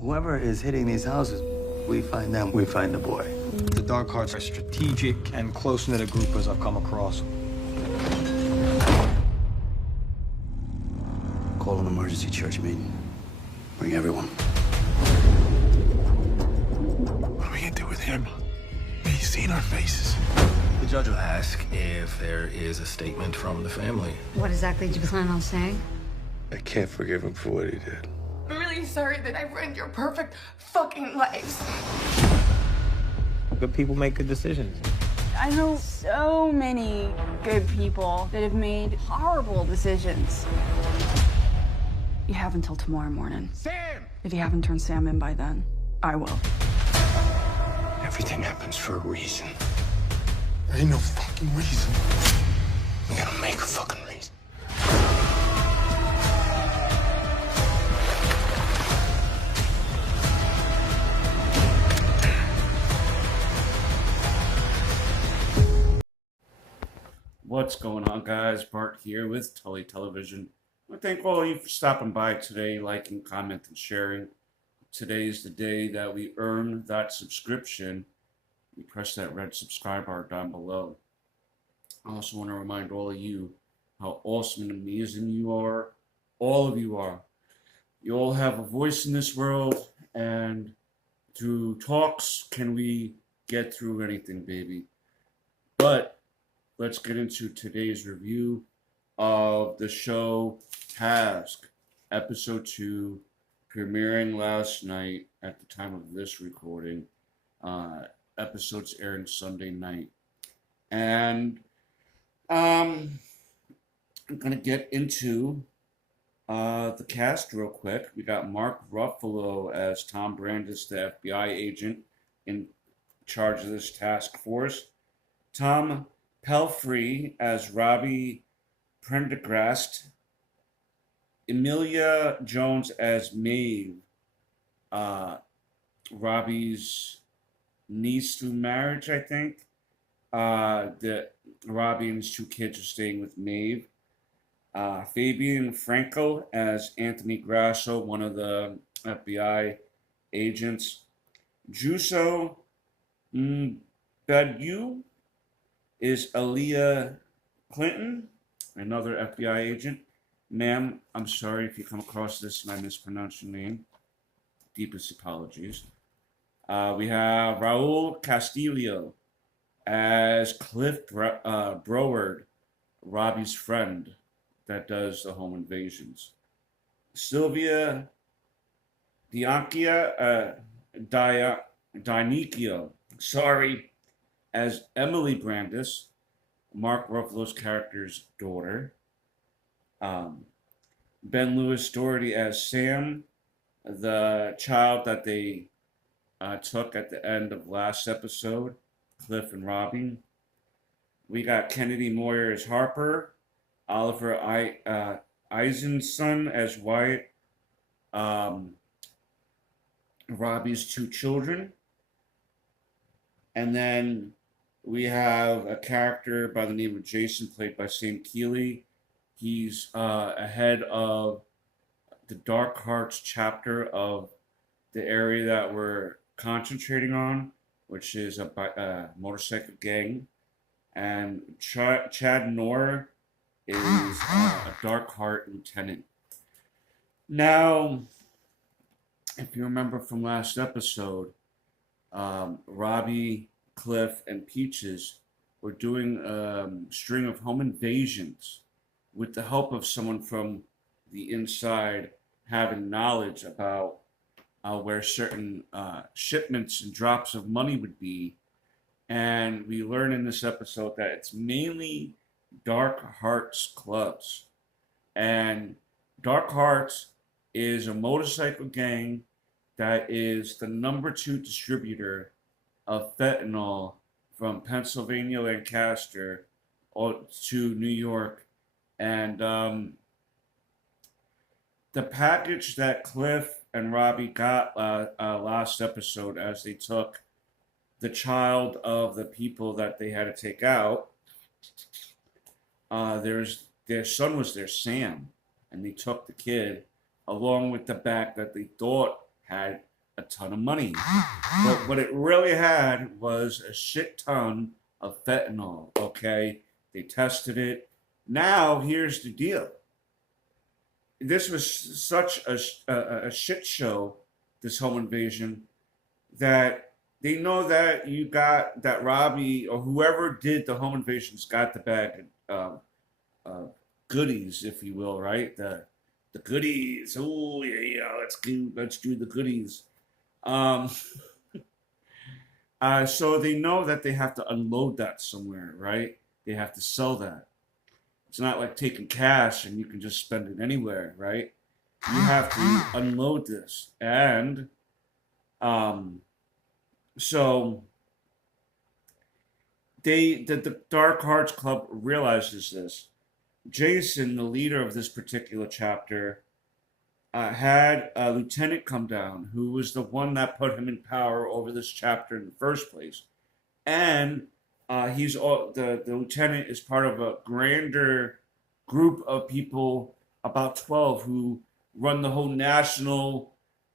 Whoever is hitting these houses, we find them, we find the boy. The Dark Hearts are strategic and close-knit a group as I've come across. Call an emergency church meeting. Bring everyone. What are we gonna do with him? He's seen our faces. The judge will ask if there is a statement from the family. What exactly do you plan on saying? I can't forgive him for what he did. I'm really sorry that I ruined your perfect fucking lives. Good people make good decisions. I know so many good people that have made horrible decisions. You have until tomorrow morning. Sam! If you haven't turned Sam in by then, I will. Everything happens for a reason. There ain't no fucking reason. We gotta make a fucking reason. What's going on, guys? Bart here with Tully Television. I thank all of you for stopping by today, liking, commenting, sharing. Today's the day that we earn that subscription. You press that red subscribe bar down below. I also want to remind all of you how awesome and amazing you are. All of you are. You all have a voice in this world, and through talks can we get through anything, baby. But let's get into today's review of the show Task, Episode 2, premiering last night at the time of this recording. Episodes airing Sunday night. And I'm going to get into the cast real quick. We got Mark Ruffalo as Tom Brandis, the FBI agent in charge of this task force. Tom Pelfrey as Robbie Prendergast. Emilia Jones as Maeve, Robbie's niece through marriage, I think. That Robbie and his two kids are staying with Maeve. Fabian Franco as Anthony Grasso, one of the FBI agents. Juso Badu is Aaliyah Clinton, another FBI agent. Ma'am, I'm sorry if you come across this and I mispronounce your name. Deepest apologies. We have Raul Castillo as Cliff Broward, Robbie's friend that does the home invasions. Sylvia Dianicchio, as Emily Brandis, Mark Ruffalo's character's daughter. Ben Lewis Doherty as Sam, the child that they took at the end of last episode, Cliff and Robbie. We got Kennedy Moyer as Harper, Oliver Eisenson as Wyatt, Robbie's two children. And then we have a character by the name of Jason, played by Sam Keeley. He's ahead of the Dark Hearts chapter of the area that we're concentrating on, which is a motorcycle gang. And Chad Noor is a Dark Heart lieutenant. Now, if you remember from last episode, Robbie, Cliff, and Peaches were doing a string of home invasions with the help of someone from the inside having knowledge about where certain shipments and drops of money would be. And we learn in this episode that it's mainly Dark Hearts clubs. And Dark Hearts is a motorcycle gang that is the #2 distributor of fentanyl from Pennsylvania, Lancaster, to New York. And the package that Cliff and Robbie got last episode, as they took the child of the people that they had to take out, their son was there, Sam, and they took the kid along with the bag that they thought had a ton of money. But what it really had was a shit ton of fentanyl, okay? They tested it. Now, here's the deal. This was such a shit show, this home invasion, that they know that that Robbie or whoever did the home invasions got the bag of goodies, if you will, right? The goodies. Oh yeah, let's do the goodies. So they know that they have to unload that somewhere, right? They have to sell that. It's not like taking cash and you can just spend it anywhere, right? You have to unload this. And so the Dark Hearts Club realizes this. Jason, the leader of this particular chapter, had a lieutenant come down who was the one that put him in power over this chapter in the first place. And the lieutenant is part of a grander group of people, about 12, who run the whole national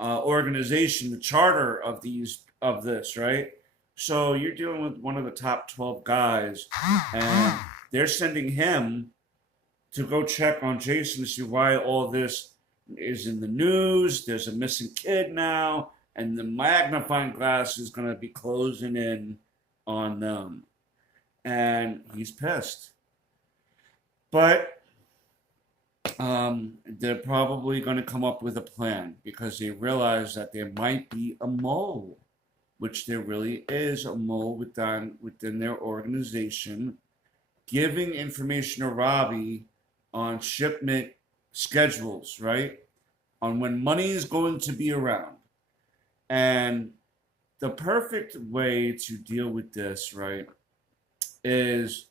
organization, the charter of this, right? So you're dealing with one of the top 12 guys, and they're sending him to go check on Jason to see why all this is in the news. There's a missing kid now, and the magnifying glass is going to be closing in on them. And he's pissed. But they're probably going to come up with a plan because they realize that there might be a mole, which there really is a mole within their organization, giving information to Robbie on shipment schedules, right? On when money is going to be around. And the perfect way to deal with this, right, is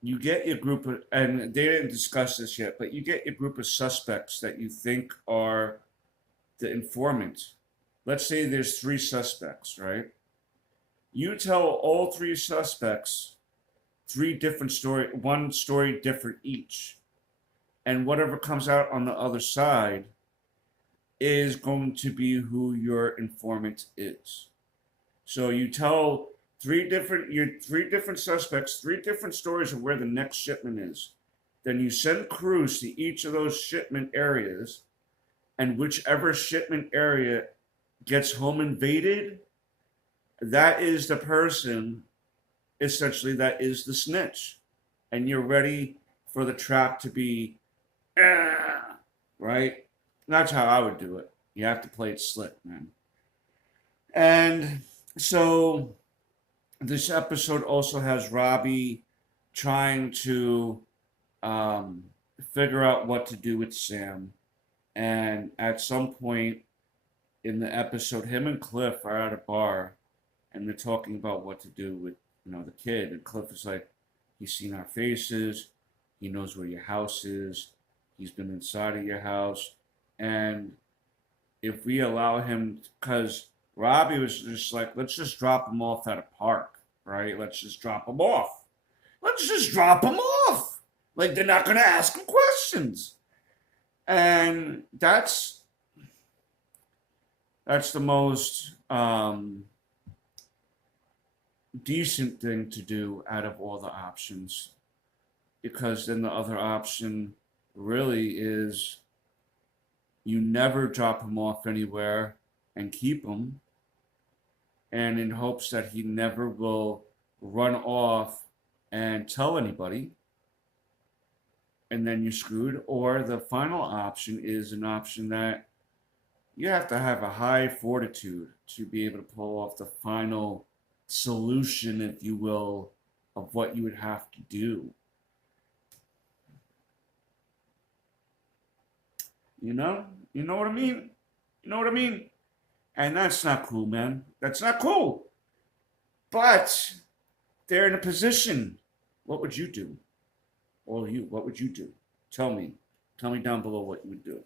you get your group of, and they didn't discuss this yet, but you get your group of suspects that you think are the informant. Let's say there's 3 suspects, right? You tell all 3 suspects 3 different story, one story different each. And whatever comes out on the other side is going to be who your informant is. So you tell 3 different suspects, 3 different stories of where the next shipment is. Then you send crews to each of those shipment areas, and whichever shipment area gets home invaded, that is the person, essentially, that is the snitch. And you're ready for the trap to be, right? That's how I would do it. You have to play it slick, man. And so this episode also has Robbie trying to figure out what to do with Sam. And at some point in the episode, him and Cliff are at a bar and they're talking about what to do with, the kid. And Cliff is like, he's seen our faces. He knows where your house is. He's been inside of your house. And if we allow him, because Robbie was just like, let's just drop him off at a park, right? Let's just drop him off. Let's just drop him off. Like, they're not going to ask him questions. And that's the most decent thing to do out of all the options. Because then the other option really is you never drop him off anywhere and keep him, and in hopes that he never will run off and tell anybody, and then you're screwed. Or the final option is an option that you have to have a high fortitude to be able to pull off the final solution, if you will, of what you would have to do. You know what I mean? You know what I mean? And that's not cool, man. That's not cool. But they're in a position. What would you do? All of you, what would you do? Tell me. Tell me down below what you would do.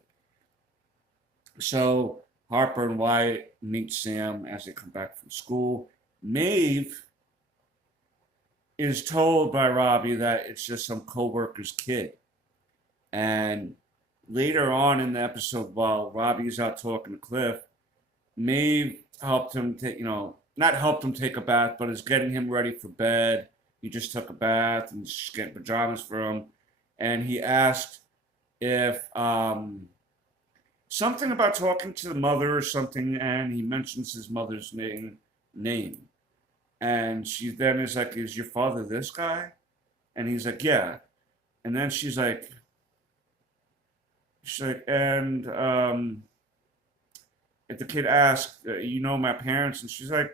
So Harper and Wyatt meet Sam as they come back from school. Maeve is told by Robbie that it's just some co-worker's kid. And later on in the episode, while Robbie is out talking to Cliff, Maeve helped him take, not helped him take a bath, but is getting him ready for bed. He just took a bath and she's getting pajamas for him. And he asked if something about talking to the mother or something, and he mentions his mother's name. And she then is like, "Is your father this guy?" And he's like, "Yeah." And then she's like, and if the kid asks, "You know my parents?" And she's like,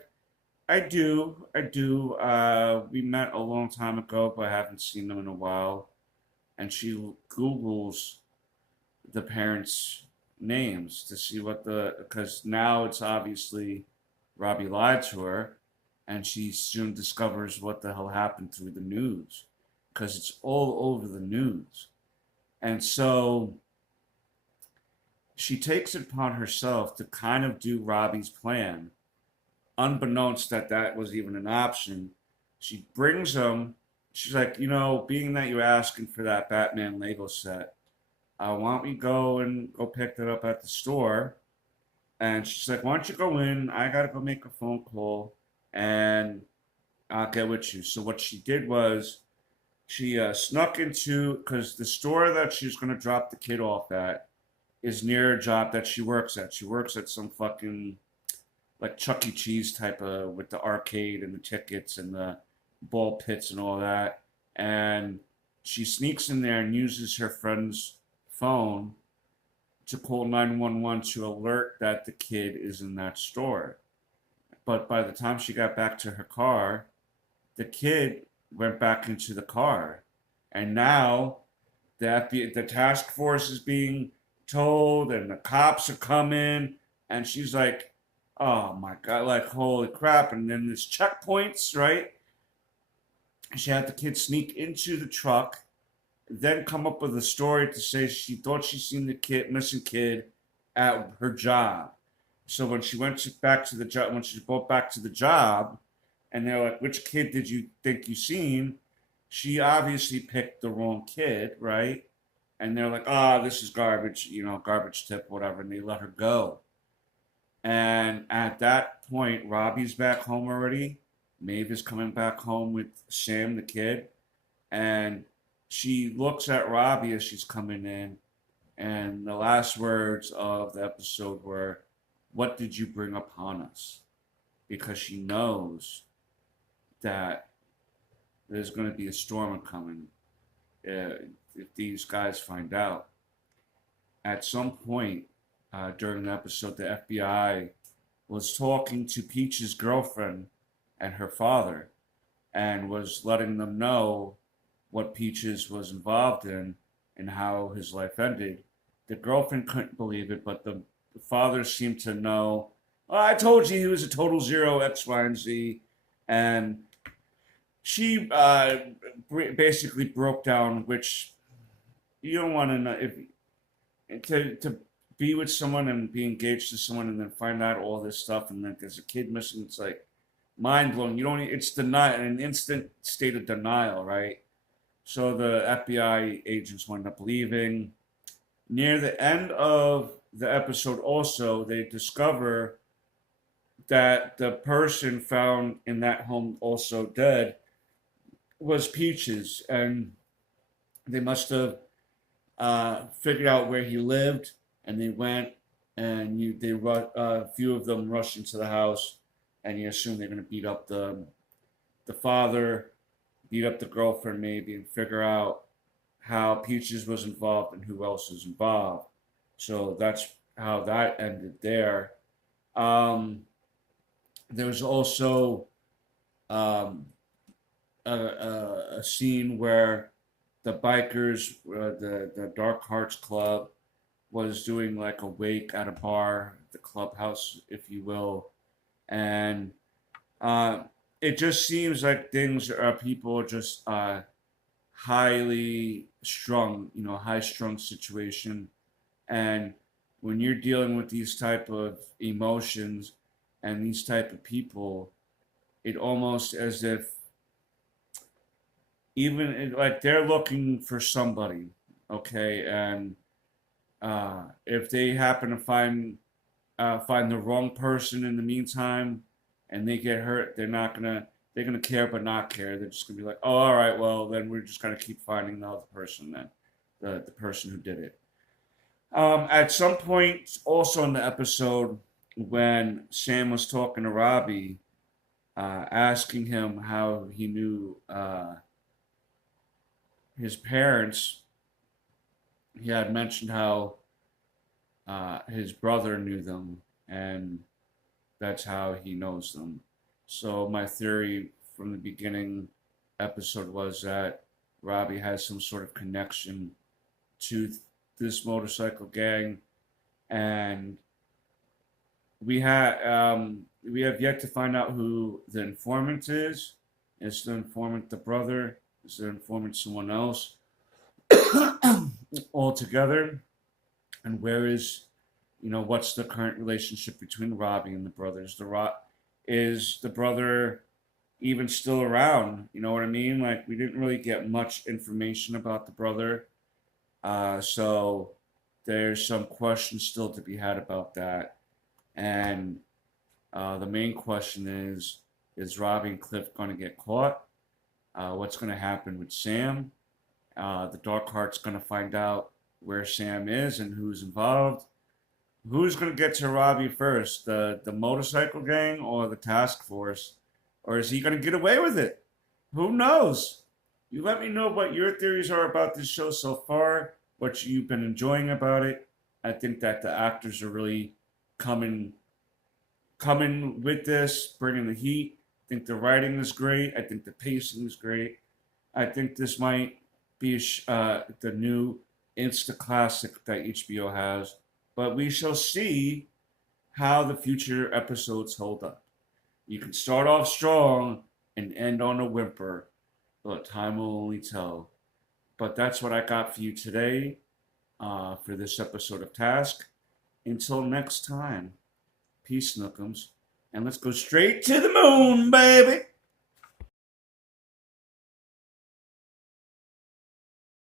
I do. We met a long time ago, but I haven't seen them in a while." And she Googles the parents' names to see because now it's obviously Robbie lied to her, and she soon discovers what the hell happened through the news, because it's all over the news. And so she takes it upon herself to kind of do Robbie's plan, unbeknownst that was even an option. She brings him. She's like, being that you're asking for that Batman Lego set, why don't we go pick that up at the store? And she's like, "Why don't you go in? I gotta go make a phone call, and I'll get with you." So what she did was she snuck into, because the store that she was gonna drop the kid off at is near a job that she works at. She works at some fucking like Chuck E. Cheese type of, with the arcade and the tickets and the ball pits and all that. And she sneaks in there and uses her friend's phone to call 911 to alert that the kid is in that store. But by the time she got back to her car, the kid went back into the car. And now the task force is being told and the cops are coming. And she's like, "Oh my God, like, holy crap." And then there's checkpoints, right? She had the kid sneak into the truck, then come up with a story to say she thought she seen the missing kid at her job. So when she went back to the job, when she brought back to the job, and they're like, "Which kid did you think you seen?" She obviously picked the wrong kid, right? And they're like, "This is garbage, garbage tip, whatever," and they let her go. And at that point, Robbie's back home already. Maeve is coming back home with Sam, the kid. And she looks at Robbie as she's coming in. And the last words of the episode were, "What did you bring upon us?" Because she knows that there's going to be a storm coming if these guys find out. At some point during the episode, the FBI was talking to Peach's girlfriend and her father, and was letting them know what Peaches was involved in and how his life ended. The girlfriend couldn't believe it, but the father seemed to know. "I told you he was a total zero, X, Y, and Z." And she basically broke down, which you don't want to know, to be with someone and be engaged to someone and then find out all this stuff and then there's a kid missing. It's like mind blowing. It's denial, an instant state of denial, right? So the FBI agents wind up leaving. Near the end of the episode also, they discover that the person found in that home also dead was Peaches, and they must have figured out where he lived, and they went and a few of them rushed into the house, and you assume they're going to beat up the father, beat up the girlfriend maybe, and figure out how Peaches was involved and who else was involved. So that's how that ended there. There was also a scene where the bikers, the Dark Hearts Club, was doing like a wake at a bar, the clubhouse, if you will. And it just seems like people are just highly strung, high strung situation. And when you're dealing with these type of emotions and these type of people, it almost as if like they're looking for somebody, okay? And if they happen to find find the wrong person in the meantime, and they get hurt, they're gonna care but not care. They're just gonna be like, oh, all right, well then we're just gonna keep finding the other person then, the person who did it. At some point, also in the episode, when Sam was talking to Robbie, asking him how he knew his parents, he had mentioned how his brother knew them, and that's how he knows them. So my theory from the beginning episode was that Robbie has some sort of connection to this motorcycle gang, and we have yet to find out who the informant is. Is the informant the brother? Is the informant someone else? Altogether, and what's the current relationship between Robbie and the brothers? Is the brother even still around? You know what I mean? Like, we didn't really get much information about the brother. So there's some questions still to be had about that. And the main question is Robbie and Cliff going to get caught? What's going to happen with Sam? The Dark Heart's going to find out where Sam is and who's involved. Who's going to get to Robbie first? The motorcycle gang or the task force? Or is he going to get away with it? Who knows? You let me know what your theories are about this show so far, what you've been enjoying about it. I think that the actors are really coming with this, bringing the heat. I think the writing is great. I think the pacing is great. I think this might be the new Insta classic that HBO has. But we shall see how the future episodes hold up. You can start off strong and end on a whimper, but time will only tell. But that's what I got for you today for this episode of Task. Until next time, peace, Nookums, and let's go straight to the moon, baby!